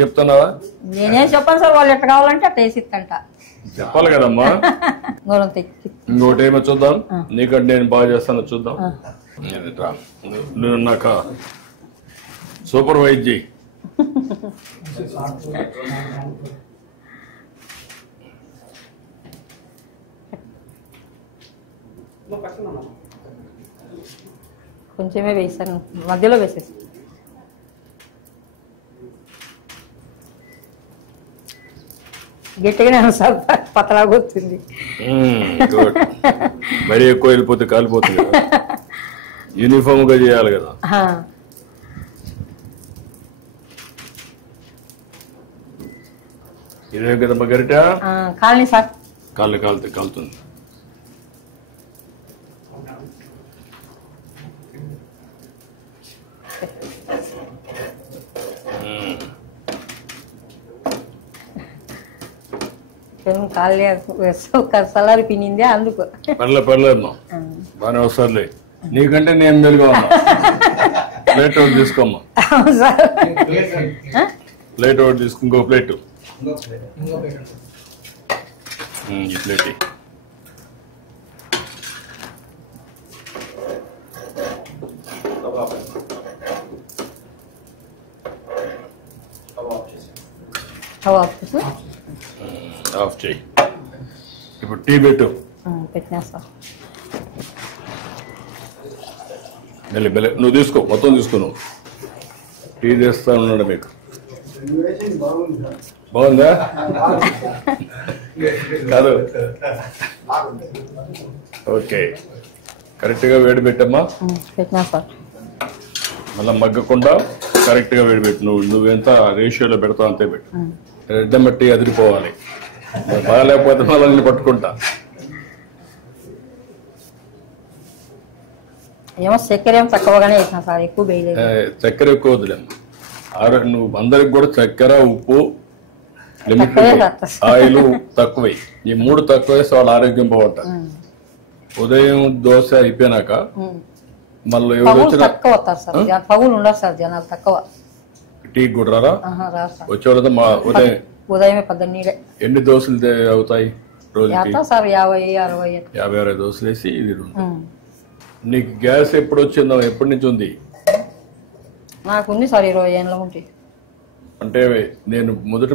చెప్తున్నావా? నేనేం చెప్పాను సార్, వాళ్ళు ఎట్లా కావాలంటే అట్లా వేసి ఇస్తంట. చెప్పాలి కదమ్మా. ఇంకోటి ఏమో చూద్దాం, నీకంటే నేను బాగా చేస్తాను చూద్దాం. నువ్వు నాక సూపర్వైజ్ చేయి. కొంచెమే వేసాను, మధ్యలో వేసేసి. గట్టిగానే సార్, పతలాగా వస్తుంది. మరీ ఎక్కువ వెళ్ళిపోతే కాలిపోతుంది. యూనిఫామ్ గా చేయాలి కదా. ఇదే కదమ్మా గరిట. కాలనీ సార్, కాలుతుంది. సలారి పినిందే అందుకు. పర్లేదమ్మా, బాగానే వస్తారులే. నీకంటే నేను మెలుగా ఉన్నా. ప్లేట్ ఒకటి తీసుకోమ్మా. ప్లేట్ ఒకటి తీసుకో, ఇంకో ప్లేట్. ఈ ప్లేట్ ఆఫ్ చేయి. ఇప్పుడు టీ పెట్టు. పెట్టినా సార్. నువ్వు తీసుకో, మొత్తం తీసుకో. నువ్వు టీ చేస్తా ఉన్నాడు. మీకు బాగుందా? కాదు, ఓకే. కరెక్ట్ గా వేడి పెట్టమ్మా. పెట్టినా సార్. మళ్ళా మగ్గకుండా కరెక్ట్ గా వేడి పెట్టు. నువ్వెంత రేషియోలో పెడతావు అంతే పెట్టు. రెడ్డం బట్టి అదిరిపోవాలి. బాగాలేకపోతే మళ్ళీ పట్టుకుంటా. ఏమో చక్కెర ఏమో తక్కువగానే వేసినా సార్, ఎక్కువ వేయలేదు. చక్కెర ఎక్కువ వద్దులేమ్మా. నువ్వు అందరికి కూడా చక్కెర, ఉప్పు, లిమిట్, ఆయిల్ తక్కువై. ఈ మూడు తక్కువ వేస్తే వాళ్ళ ఆరోగ్యం బాగుంటుంది. ఉదయం దోశ అయిపోయినాక మళ్ళీ తక్కువ వస్తారు సార్, పగులు ఉండదు సార్, జనాలు తక్కువ. టీ కూడా రారా? వచ్చేవాళ్ళతో ఉదయమే 12. ఎన్ని దోశలు అవుతాయి రోజుకి? సార్ 50-60. 50-60 దోశలు వేసి ఇది. నీకు గ్యాస్ ఎప్పుడు వచ్చిందో, ఎప్పటి నుంచి ఉంది? నాకుంది సార్ 20 ఏళ్ళ ఉంటే. అంటే నేను మొదటి